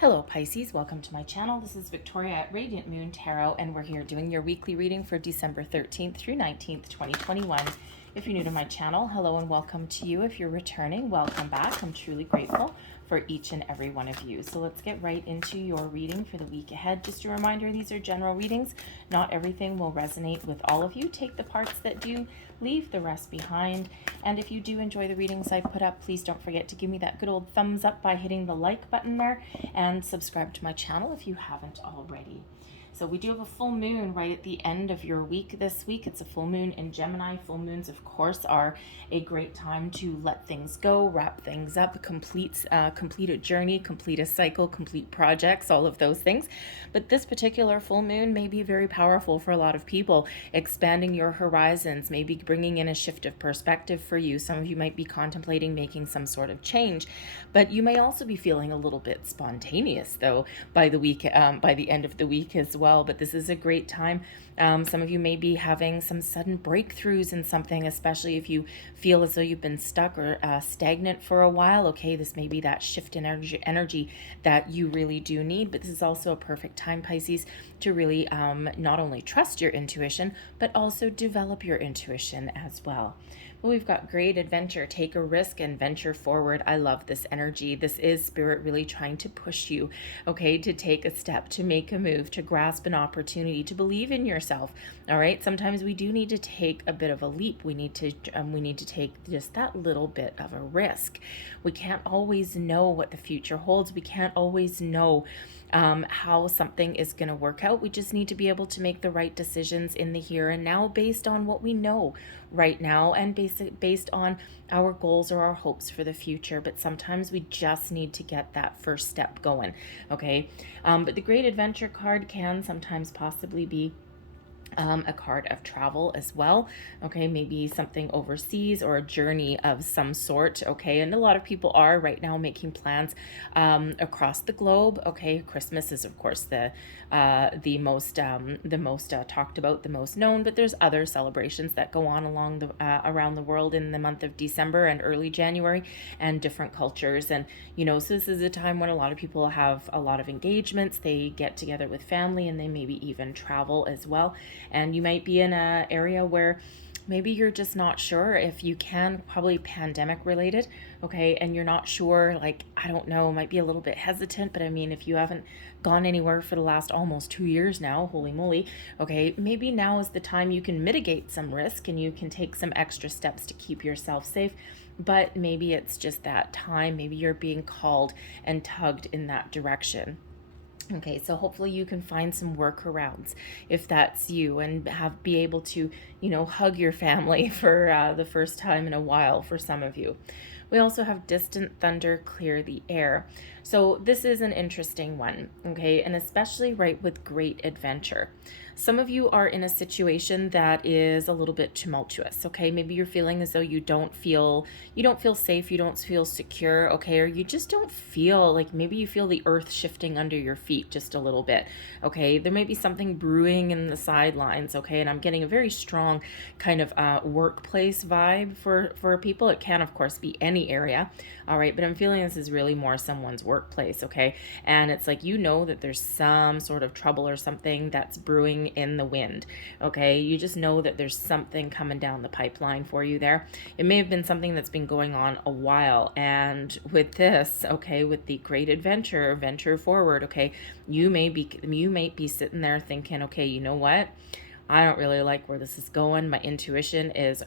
Hello Pisces, welcome to my channel. This is Victoria at Radiant Moon Tarot, and we're here doing your weekly reading for December 13th through 19th, 2021. If you're new to my channel, hello and welcome to you. If you're returning, welcome back. I'm truly grateful for each and every one of you. So let's get right into your reading for the week ahead. Just a reminder, these are general readings. Not everything will resonate with all of you. Take the parts that do, leave the rest behind. And if you do enjoy the readings I put up, please don't forget to give me that good old thumbs up by hitting the like button there, and subscribe to my channel if you haven't already. So we do have a full moon right at the end of your week this week. It's a full moon in Gemini. Full moons, of course, are a great time to let things go, wrap things up, complete a journey, complete a cycle, complete projects, all of those things. But this particular full moon may be very powerful for a lot of people, expanding your horizons, maybe bringing in a shift of perspective for you. Some of you might be contemplating making some sort of change, but you may also be feeling a little bit spontaneous, though, by the end of the week as well. But this is a great time. Some of you may be having some sudden breakthroughs in something, especially if you feel as though you've been stuck or stagnant for a while. Okay, this may be that shift in energy that you really do need. But this is also a perfect time, Pisces, to really not only trust your intuition, but also develop your intuition as well. Well, we've got great adventure. Take a risk and venture forward. I love this energy. This is Spirit really trying to push you, okay, to take a step, to make a move, to grasp an opportunity, to believe in yourself. All right. Sometimes we do need to take a bit of a leap. We need to take just that little bit of a risk. We can't always know what the future holds. We can't always know how something is going to work out. We just need to be able to make the right decisions in the here and now based on what we know right now and based on our goals or our hopes for the future. But sometimes we just need to get that first step going. Okay. But the Great Adventure card can sometimes possibly be a card of travel as well. Okay, maybe something overseas or a journey of some sort. Okay, and a lot of people are right now making plans across the globe. Okay, Christmas is of course the most talked about, the most known, but there's other celebrations that go on around the world in the month of December and early January, and different cultures. And so this is a time when a lot of people have a lot of engagements. They get together with family, and they maybe even travel as well. And you might be in an area where maybe you're just not sure if you can, probably pandemic related, okay, and you're not sure, like, I don't know, might be a little bit hesitant. But I mean, if you haven't gone anywhere for the last almost 2 years now, holy moly, okay, maybe now is the time you can mitigate some risk and you can take some extra steps to keep yourself safe. But maybe it's just that time, maybe you're being called and tugged in that direction. Okay, so hopefully you can find some workarounds if that's you, and be able to, hug your family for the first time in a while for some of you. We also have distant thunder, clear the air. So this is an interesting one, okay, and especially right with great adventure. Some of you are in a situation that is a little bit tumultuous, okay? Maybe you're feeling as though you don't feel safe, you don't feel secure, okay? Or you just don't feel like, maybe you feel the earth shifting under your feet just a little bit, okay? There may be something brewing in the sidelines, okay? And I'm getting a very strong kind of workplace vibe for people. It can, of course, be any area, all right? But I'm feeling this is really more someone's workplace, okay? And it's like, that there's some sort of trouble or something that's brewing in the wind, okay? You just know that there's something coming down the pipeline for you there. It may have been something that's been going on a while, and with this, okay, with the Great Adventure, venture forward, okay, you may be sitting there thinking, okay, you know what? I don't really like where this is going. My intuition is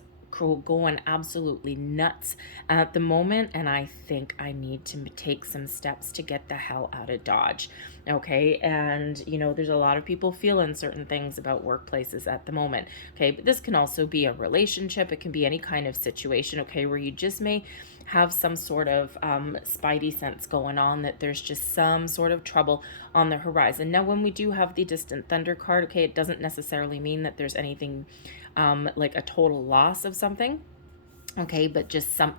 going absolutely nuts at the moment, and I think I need to take some steps to get the hell out of Dodge, okay? And there's a lot of people feeling certain things about workplaces at the moment, okay? But this can also be a relationship. It can be any kind of situation, okay, where you just may have some sort of spidey sense going on that there's just some sort of trouble on the horizon. Now, when we do have the distant thunder card, okay, it doesn't necessarily mean that there's anything like a total loss of something. Okay, but just some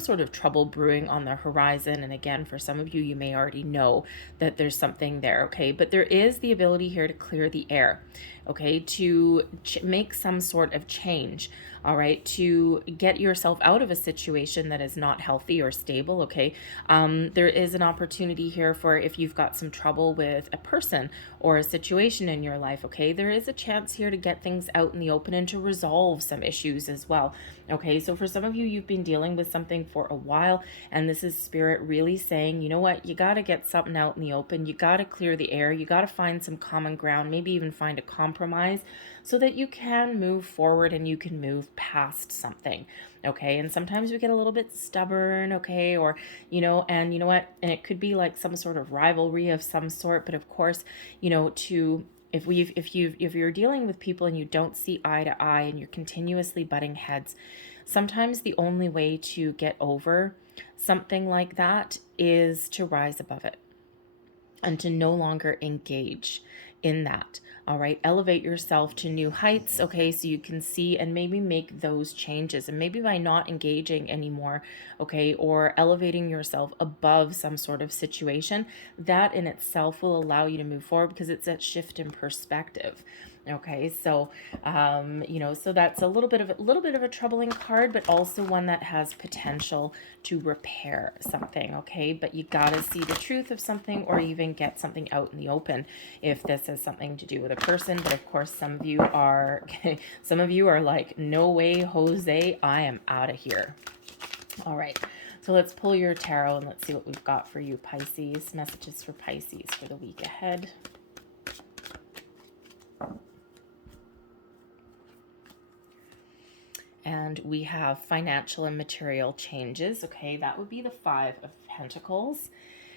sort of trouble brewing on the horizon. And again, for some of you, you may already know that there's something there, okay? But there is the ability here to clear the air, okay, to make some sort of change, all right, to get yourself out of a situation that is not healthy or stable, okay. There is an opportunity here for if you've got some trouble with a person or a situation in your life, okay, there is a chance here to get things out in the open and to resolve some issues as well, okay. So for some of you, you've been dealing with something for a while, and this is Spirit really saying, you know what, you got to get something out in the open, you got to clear the air, you got to find some common ground, maybe even find a compromise so that you can move forward and you can move past something, okay. And sometimes we get a little bit stubborn, okay, or and you know what, and it could be like some sort of rivalry of some sort, but of course, if you're dealing with people and you don't see eye to eye and you're continuously butting heads, sometimes the only way to get over something like that is to rise above it and to no longer engage in that. All right, elevate yourself to new heights, okay, so you can see and maybe make those changes. And maybe by not engaging anymore, okay, or elevating yourself above some sort of situation, that in itself will allow you to move forward because it's that shift in perspective. Okay, so so that's a little bit of a troubling card, but also one that has potential to repair something. Okay, but you gotta see the truth of something, or even get something out in the open if this has something to do with a person. But of course, some of you are like, no way, Jose, I am out of here. All right, so let's pull your tarot and let's see what we've got for you, Pisces. Messages for Pisces for the week ahead. And we have financial and material changes. Okay, that would be the Five of Pentacles.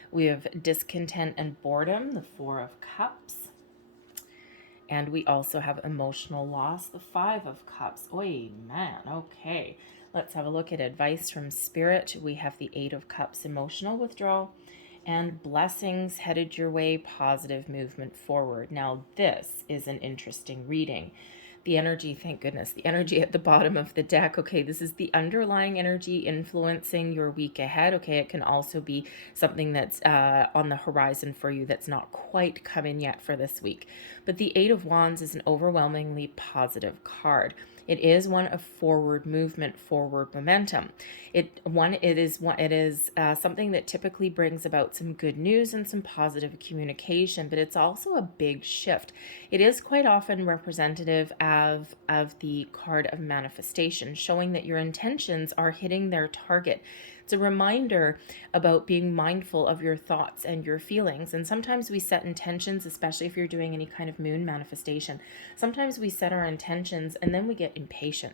We have discontent and boredom, the Four of Cups. And we also have emotional loss, the Five of Cups. Oy, man, okay. Let's have a look at advice from Spirit. We have the Eight of Cups, emotional withdrawal, and blessings headed your way, positive movement forward. Now, this is an interesting reading. The energy, thank goodness, the energy at the bottom of the deck. Okay, this is the underlying energy influencing your week ahead. Okay, it can also be something that's on the horizon for you that's not quite come in yet for this week. But the Eight of Wands is an overwhelmingly positive card. It is one of forward movement, forward momentum. It is something that typically brings about some good news and some positive communication, but it's also a big shift. It is quite often representative of the card of manifestation, showing that your intentions are hitting their target. It's a reminder about being mindful of your thoughts and your feelings. And sometimes we set intentions, especially if you're doing any kind of moon manifestation. Sometimes we set our intentions and then we get impatient.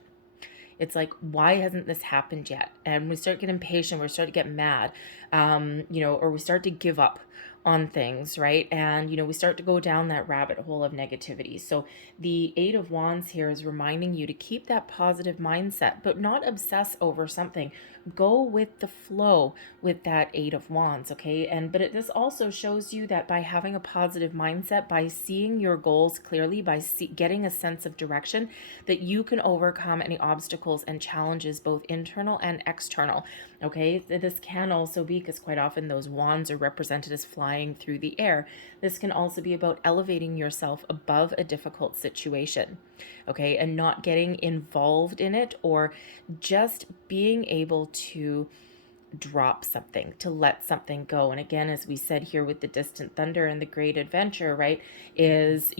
It's like, why hasn't this happened yet? And we start getting impatient, we start to get mad, or we start to give up on things, right? And, we start to go down that rabbit hole of negativity. So the Eight of Wands here is reminding you to keep that positive mindset, but not obsess over something. Go with the flow with that Eight of Wands, okay? This also shows you that by having a positive mindset, by seeing your goals clearly, by getting a sense of direction, that you can overcome any obstacles and challenges, both internal and external, okay? This can also be, because quite often those wands are represented as flying through the air. This can also be about elevating yourself above a difficult situation, okay? And not getting involved in it, or just being able to drop something, to let something go. And again, as we said here with the distant thunder and the great adventure, right, is,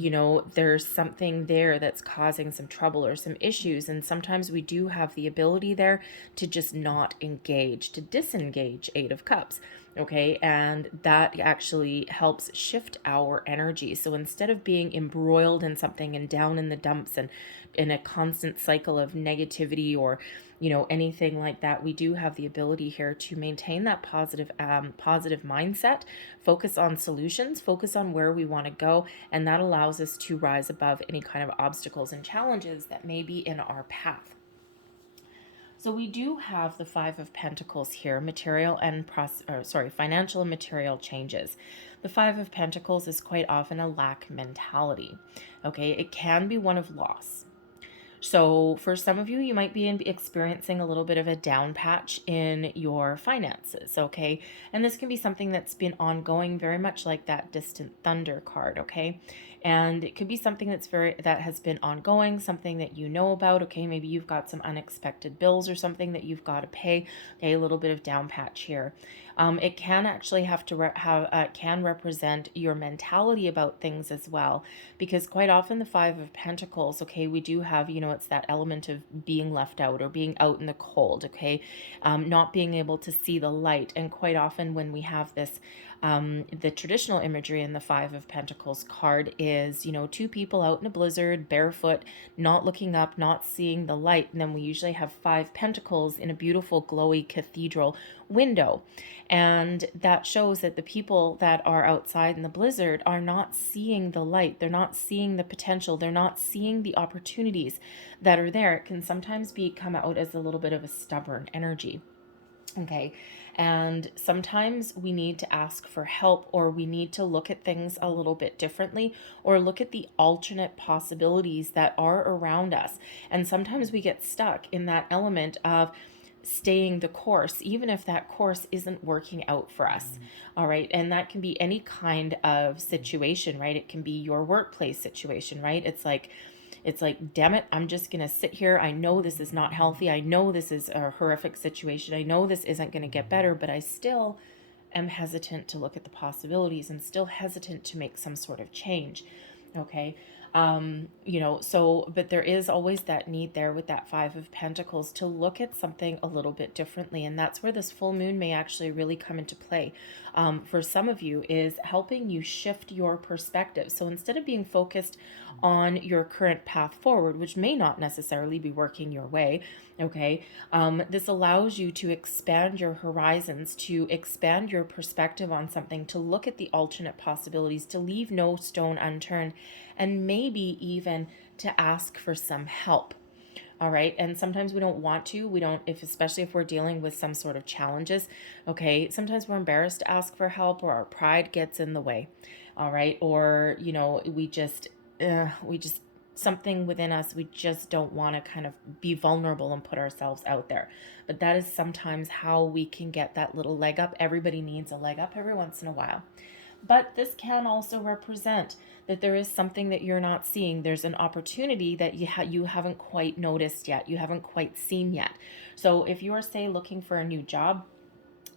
there's something there that's causing some trouble or some issues. And sometimes we do have the ability there to just not engage, to disengage. Eight of Cups. Okay, and that actually helps shift our energy. So instead of being embroiled in something and down in the dumps and in a constant cycle of negativity or anything like that, we do have the ability here to maintain that positive mindset, focus on solutions, focus on where we want to go, and that allows us to rise above any kind of obstacles and challenges that may be in our path. So we do have the Five of Pentacles here, financial and material changes. The Five of Pentacles is quite often a lack mentality. Okay, it can be one of loss. So for some of you, you might be experiencing a little bit of a down patch in your finances, okay? And this can be something that's been ongoing, very much like that distant thunder card, okay? And it could be something that has been ongoing, something that you know about, okay? Maybe you've got some unexpected bills or something that you've got to pay, okay? A little bit of down patch here. It can actually have to can represent your mentality about things as well, because quite often the Five of Pentacles, okay, we do have, it's that element of being left out or being out in the cold, okay, not being able to see the light. And quite often when we have this, the traditional imagery in the Five of Pentacles card is, two people out in a blizzard, barefoot, not looking up, not seeing the light. And then we usually have five pentacles in a beautiful glowy cathedral window. And that shows that the people that are outside in the blizzard are not seeing the light. They're not seeing the potential. They're not seeing the opportunities that are there. It can sometimes come out as a little bit of a stubborn energy. Okay. And sometimes we need to ask for help, or we need to look at things a little bit differently, or look at the alternate possibilities that are around us. And sometimes we get stuck in that element of staying the course, even if that course isn't working out for us. All right. And that can be any kind of situation, right? It can be your workplace situation, right? It's like, damn it, I'm just going to sit here. I know this is not healthy. I know this is a horrific situation. I know this isn't going to get better, but I still am hesitant to look at the possibilities and still hesitant to make some sort of change. Okay. But there is always that need there with that Five of Pentacles to look at something a little bit differently. And that's where this full moon may actually really come into play. For some of you, is helping you shift your perspective. So instead of being focused on your current path forward, which may not necessarily be working your way, okay, this allows you to expand your horizons, to expand your perspective on something, to look at the alternate possibilities, to leave no stone unturned, and maybe even to ask for some help. All right. And sometimes we don't want to, especially if we're dealing with some sort of challenges. Okay. Sometimes we're embarrassed to ask for help, or our pride gets in the way. All right. Or, we just, something within us, we just don't want to kind of be vulnerable and put ourselves out there. But that is sometimes how we can get that little leg up. Everybody needs a leg up every once in a while. But this can also represent that there is something that you're not seeing. There's an opportunity that you haven't quite noticed yet. You haven't quite seen yet. So if you are, say, looking for a new job,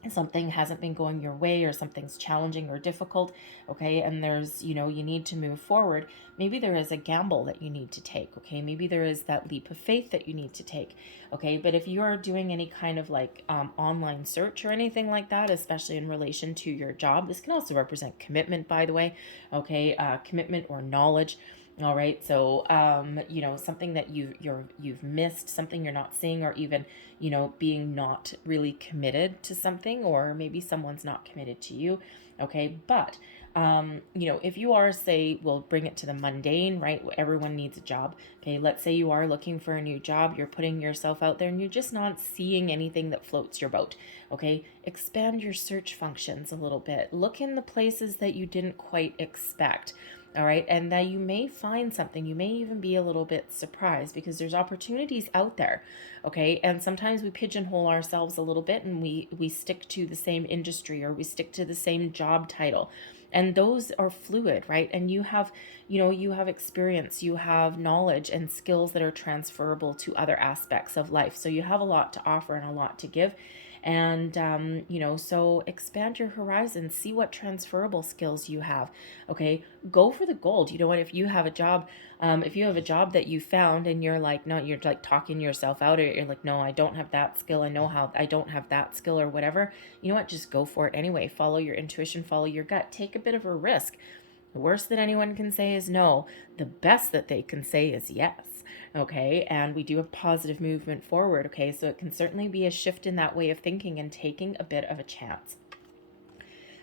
something hasn't been going your way, or something's challenging or difficult, okay, and there's, you need to move forward, maybe there is a gamble that you need to take, okay, maybe there is that leap of faith that you need to take, okay. But if you are doing any kind of like online search or anything like that, especially in relation to your job, this can also represent commitment, by the way, okay, commitment or knowledge. All right. So, something that you've missed, something you're not seeing, or even, being not really committed to something, or maybe someone's not committed to you. Okay. But, if you are, say, we'll bring it to the mundane, right? Everyone needs a job. Okay. Let's say you are looking for a new job. You're putting yourself out there and you're just not seeing anything that floats your boat. Okay. Expand your search functions a little bit. Look in the places that you didn't quite expect. All right. And that you may find something. You may even be a little bit surprised, because there's opportunities out there. Okay. And sometimes we pigeonhole ourselves a little bit, and we stick to the same industry, or we stick to the same job title. And those are fluid, right? And you have experience, you have knowledge and skills that are transferable to other aspects of life. So you have a lot to offer and a lot to give. And, so expand your horizons, see what transferable skills you have. Okay. Go for the gold. You know what, if you have a job that you found and you're like, no, you're like talking yourself out, or you're like, no, I don't have that skill. I don't have that skill, or whatever. You know what, just go for it anyway. Follow your intuition, follow your gut, take a bit of a risk. The worst that anyone can say is no. The best that they can say is yes. Okay. And we do have positive movement forward. Okay. So it can certainly be a shift in that way of thinking and taking a bit of a chance.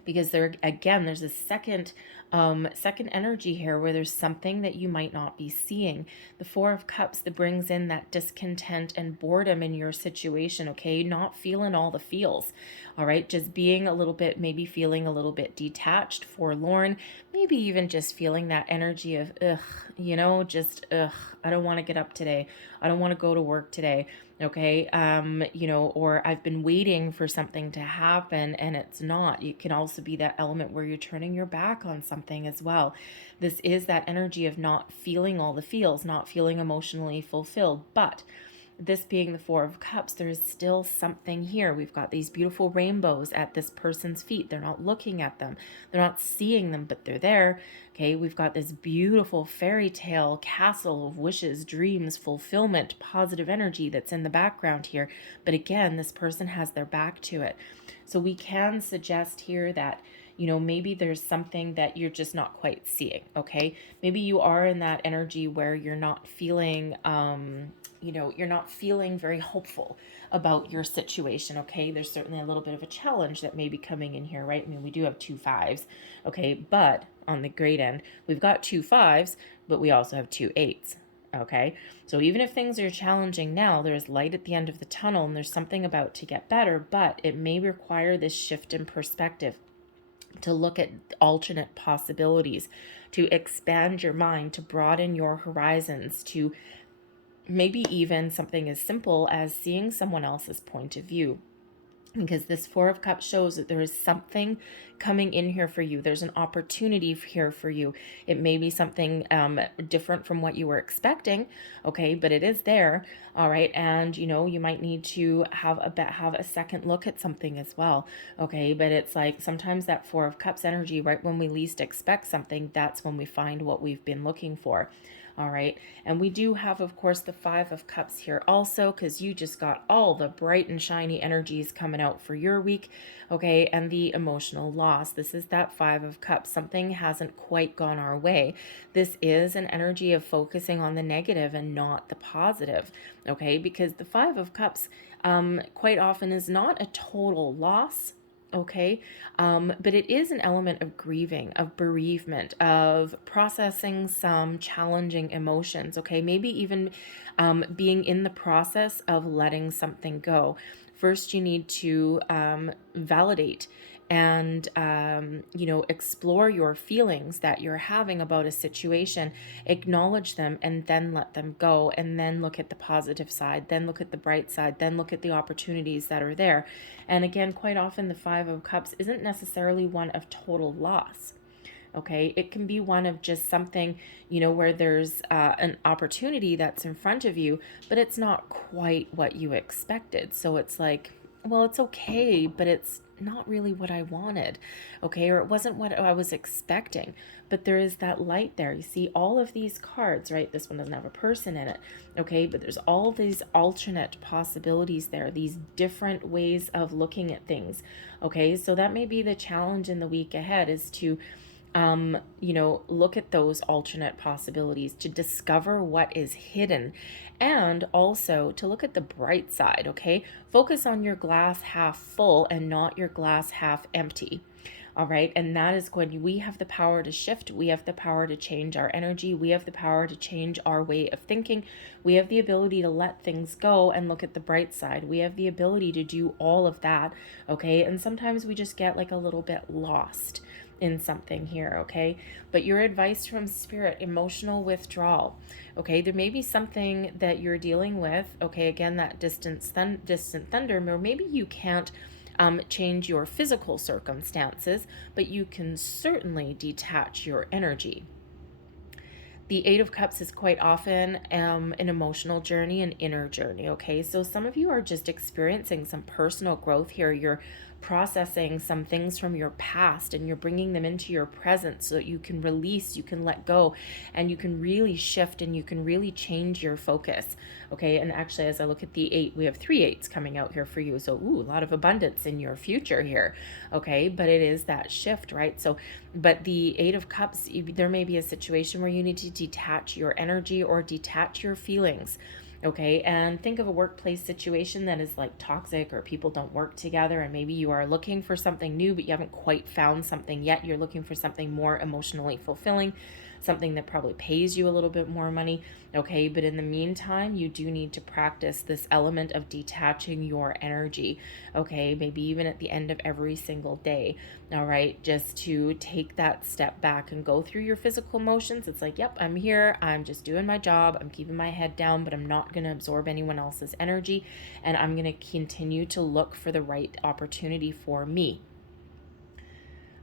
Because there's a second energy here where there's something that you might not be seeing. The Four of Cups that brings in that discontent and boredom in your situation, okay? Not feeling all the feels, All right, just being a little bit, maybe feeling a little bit detached, forlorn, maybe even just feeling that energy of, ugh, you know, just, ugh, I don't want to get up today. I don't want to go to work today. Okay. You know, or I've been waiting for something to happen and it's not. It can also be that element where you're turning your back on something as well. This is that energy of not feeling all the feels, not feeling emotionally fulfilled. But this being the Four of Cups, there is still something here. We've got these beautiful rainbows at this person's feet. They're not looking at them. They're not seeing them, but they're there. Okay, we've got this beautiful fairy tale castle of wishes, dreams, fulfillment, positive energy that's in the background here. But again, this person has their back to it. So we can suggest here that, you know, maybe there's something that you're just not quite seeing, okay? Maybe you are in that energy where you're not feeling, you know, you're not feeling very hopeful about your situation, okay? There's certainly a little bit of a challenge that may be coming in here, right? I mean, we do have 2 5s, okay? But on the great end, we've got 2 5s, but we also have 2 8s, okay? So even if things are challenging now, there's light at the end of the tunnel and there's something about to get better, but it may require this shift in perspective, to look at alternate possibilities, to expand your mind, to broaden your horizons, to maybe even something as simple as seeing someone else's point of view. Because this Four of Cups shows that there is something coming in here for you. There's an opportunity here for you. It may be something different from what you were expecting, okay, but it is there, all right, and you know, you might need to have a second look at something as well, okay, but it's like sometimes that Four of Cups energy, right when we least expect something, that's when we find what we've been looking for. All right. And we do have, of course, the Five of Cups here also, because you just got all the bright and shiny energies coming out for your week. Okay. And the emotional loss. This is that Five of Cups. Something hasn't quite gone our way. This is an energy of focusing on the negative and not the positive. Okay. Because the Five of Cups quite often is not a total loss. Okay, but it is an element of grieving, of bereavement, of processing some challenging emotions. Okay, maybe even being in the process of letting something go. First, you need to validate and you know, explore your feelings that you're having about a situation, acknowledge them, and then let them go, and then look at the positive side, then look at the bright side, then look at the opportunities that are there. And again, quite often the Five of Cups isn't necessarily one of total loss. Okay, it can be one of just something, you know, where there's an opportunity that's in front of you, but it's not quite what you expected. So it's like, well, it's okay, but it's not really what I wanted, okay, or it wasn't what I was expecting. But there is that light there. You see all of these cards, right? This one doesn't have a person in it, okay, but there's all these alternate possibilities there, these different ways of looking at things, okay? So that may be the challenge in the week ahead, is to you know, look at those alternate possibilities, to discover what is hidden, and also to look at the bright side, okay? Focus on your glass half full and not your glass half empty. All right. And that is when we have the power to shift. We have the power to change our energy. We have the power to change our way of thinking. We have the ability to let things go and look at the bright side. We have the ability to do all of that. Okay. And sometimes we just get like a little bit lost in something here, okay? But your advice from Spirit: emotional withdrawal, okay? There may be something that you're dealing with, okay? Again, that distant thunder, or maybe you can't change your physical circumstances, but you can certainly detach your energy. The Eight of Cups is quite often an emotional journey, an inner journey, okay? So some of you are just experiencing some personal growth here. You're processing some things from your past and you're bringing them into your present so that you can release, you can let go, and you can really shift and you can really change your focus, okay? And actually, as I look at the 8, we have 3 8s coming out here for you. So, ooh, a lot of abundance in your future here, okay? But it is that shift, right? So, but the 8 of Cups, there may be a situation where you need to detach your energy or detach your feelings. Okay, and think of a workplace situation that is like toxic, or people don't work together, and maybe you are looking for something new, but you haven't quite found something yet. You're looking for something more emotionally fulfilling, something that probably pays you a little bit more money. Okay, but in the meantime, you do need to practice this element of detaching your energy. Okay, maybe even at the end of every single day. All right, just to take that step back and go through your physical motions. It's like, yep, I'm here, I'm just doing my job, I'm keeping my head down, but I'm not going to absorb anyone else's energy, and I'm going to continue to look for the right opportunity for me.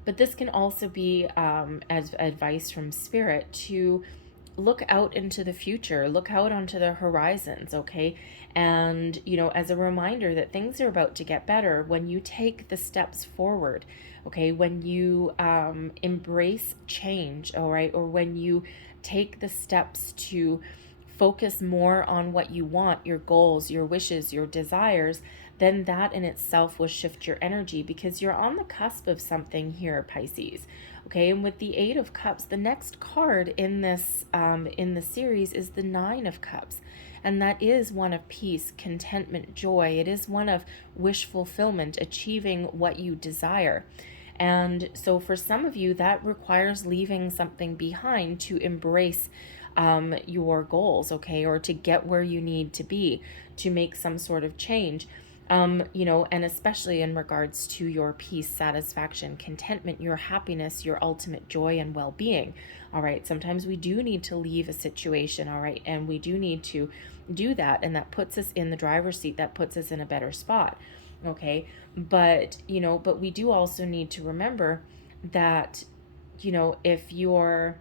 But this can also be as advice from spirit to look out into the future, look out onto the horizons, okay? And, as a reminder that things are about to get better when you take the steps forward, okay? When you embrace change, all right? Or when you take the steps to focus more on what you want, your goals, your wishes, your desires, then that in itself will shift your energy, because you're on the cusp of something here, Pisces. Okay, and with the Eight of Cups, the next card in this in the series is the Nine of Cups. And that is one of peace, contentment, joy. It is one of wish fulfillment, achieving what you desire. And so for some of you, that requires leaving something behind to embrace your goals, okay, or to get where you need to be, to make some sort of change. And especially in regards to your peace, satisfaction, contentment, your happiness, your ultimate joy and well-being. All right. Sometimes we do need to leave a situation. All right. And we do need to do that. And that puts us in the driver's seat. That puts us in a better spot. Okay. But we do also need to remember that, if you're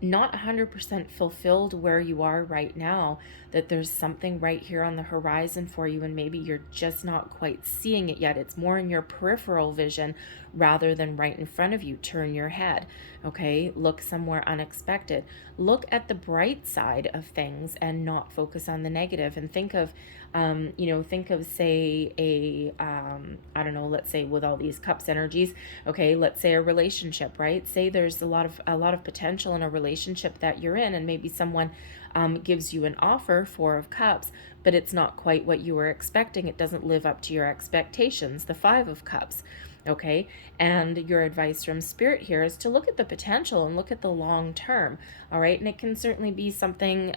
not 100% fulfilled where you are right now, that there's something right here on the horizon for you, and maybe you're just not quite seeing it yet. It's more in your peripheral vision rather than right in front of you. Turn your head, okay? Look somewhere unexpected. Look at the bright side of things and not focus on the negative. And think of say I don't know, let's say with all these cups energies, okay, let's say a relationship, right? Say there's a lot of potential in a relationship that you're in, and maybe someone gives you an offer, Four of Cups, but it's not quite what you were expecting. It doesn't live up to your expectations, the Five of Cups. Okay, and your advice from spirit here is to look at the potential and look at the long term. All right, and it can certainly be something,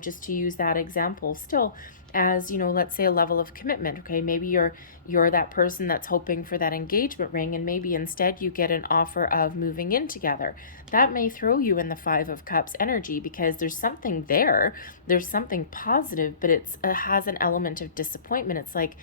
just to use that example still, as let's say a level of commitment. Okay, maybe you're that person that's hoping for that engagement ring, and maybe instead you get an offer of moving in together. That may throw you in the Five of Cups energy, because there's something there's something positive, but it has an element of disappointment. It's like,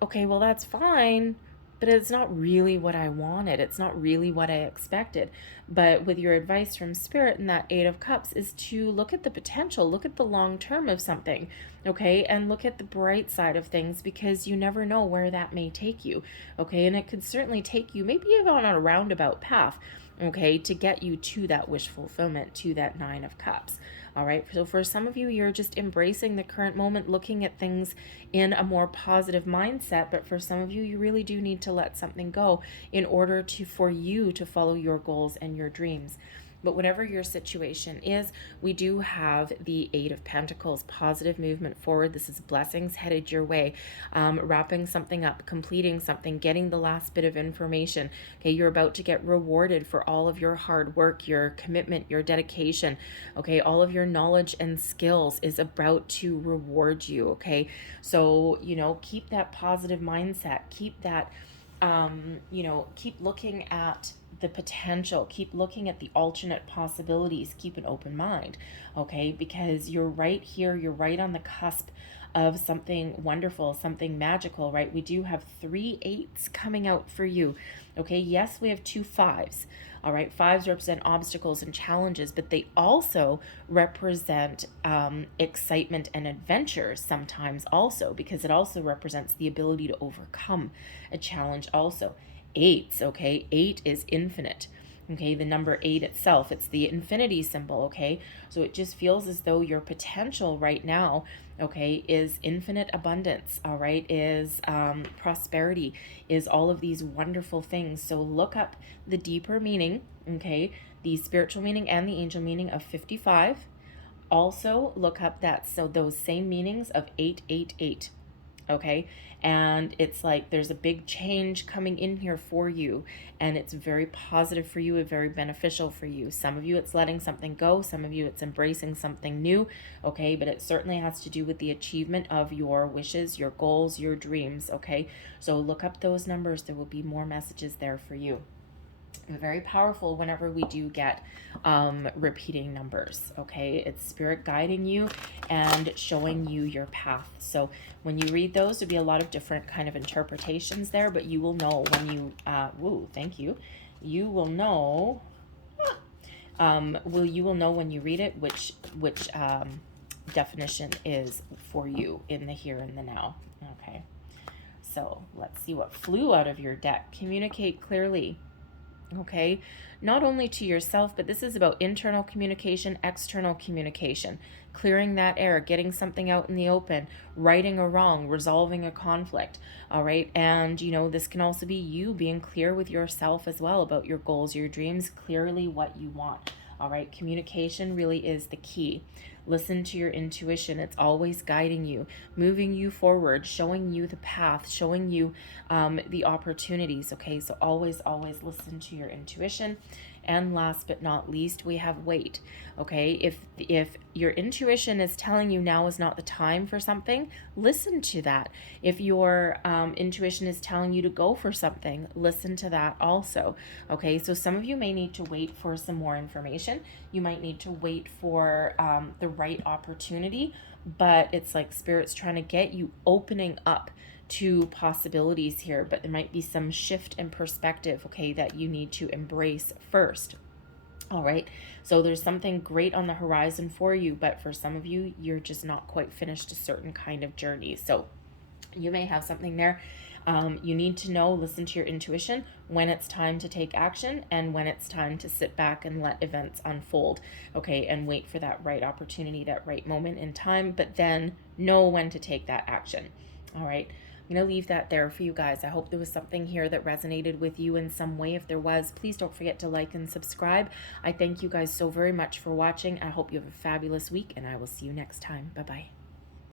okay, well, that's fine, but it's not really what I wanted. It's not really what I expected. But with your advice from spirit and that Eight of Cups is to look at the potential, look at the long term of something, okay? And look at the bright side of things, because you never know where that may take you, okay? And it could certainly take you maybe even on a roundabout path, okay, to get you to that wish fulfillment, to that Nine of Cups. All right. So for some of you, you're just embracing the current moment, looking at things in a more positive mindset. But for some of you, you really do need to let something go in order for you to follow your goals and your dreams. But whatever your situation is, we do have the Eight of Pentacles, positive movement forward. This is blessings headed your way, wrapping something up, completing something, getting the last bit of information. Okay, you're about to get rewarded for all of your hard work, your commitment, your dedication. Okay, all of your knowledge and skills is about to reward you. Okay, so keep that positive mindset. Keep that. Keep looking at the potential, keep looking at the alternate possibilities, keep an open mind, okay? Because you're right here, you're right on the cusp of something wonderful, something magical, right? We do have 3 8s coming out for you, okay? Yes, we have 2 5s. All right, 5s represent obstacles and challenges, but they also represent excitement and adventure sometimes also, because it also represents the ability to overcome a challenge also. 8s, okay? 8 is infinite. Okay, the number 8 itself, it's the infinity symbol, okay? So it just feels as though your potential right now, okay, is infinite abundance, all right, is prosperity, is all of these wonderful things. So look up the deeper meaning, okay, the spiritual meaning and the angel meaning of 55. Also look up that, so those same meanings of 888. Okay, and it's like there's a big change coming in here for you, and it's very positive for you and very beneficial for you. Some of you it's letting something go, some of you it's embracing something new. Okay, but it certainly has to do with the achievement of your wishes, your goals, your dreams. Okay, so look up those numbers. There will be more messages there for you. Very powerful whenever we do get repeating numbers. Okay, it's spirit guiding you and showing you your path. So when you read those, there'll be a lot of different kind of interpretations there, but you will know when you woo, thank you, you will know you will know when you read it which definition is for you in the here and the now. Okay, so let's see what flew out of your deck. Communicate clearly. Okay, not only to yourself, but this is about internal communication, external communication, clearing that air, getting something out in the open, righting a wrong, resolving a conflict. All right, and you know, this can also be you being clear with yourself as well about your goals, your dreams, clearly what you want. All right, communication really is the key. Listen to your intuition. It's always guiding you, moving you forward, showing you the path, showing you the opportunities. Okay, so always listen to your intuition. And last but not least, we have wait. Okay, if your intuition is telling you now is not the time for something, listen to that. If your intuition is telling you to go for something, listen to that also. Okay, so some of you may need to wait for some more information. You might need to wait for the right opportunity, but it's like Spirit's trying to get you opening up to possibilities here, but there might be some shift in perspective, okay, that you need to embrace first. All right, so there's something great on the horizon for you, but for some of you, you're just not quite finished a certain kind of journey. So you may have something there. You need to know, listen to your intuition when it's time to take action and when it's time to sit back and let events unfold, okay, and wait for that right opportunity, that right moment in time, but then know when to take that action. All right, I'm going to leave that there for you guys. I hope there was something here that resonated with you in some way. If there was, please don't forget to like and subscribe. I thank you guys so very much for watching. I hope you have a fabulous week, and I will see you next time. Bye-bye.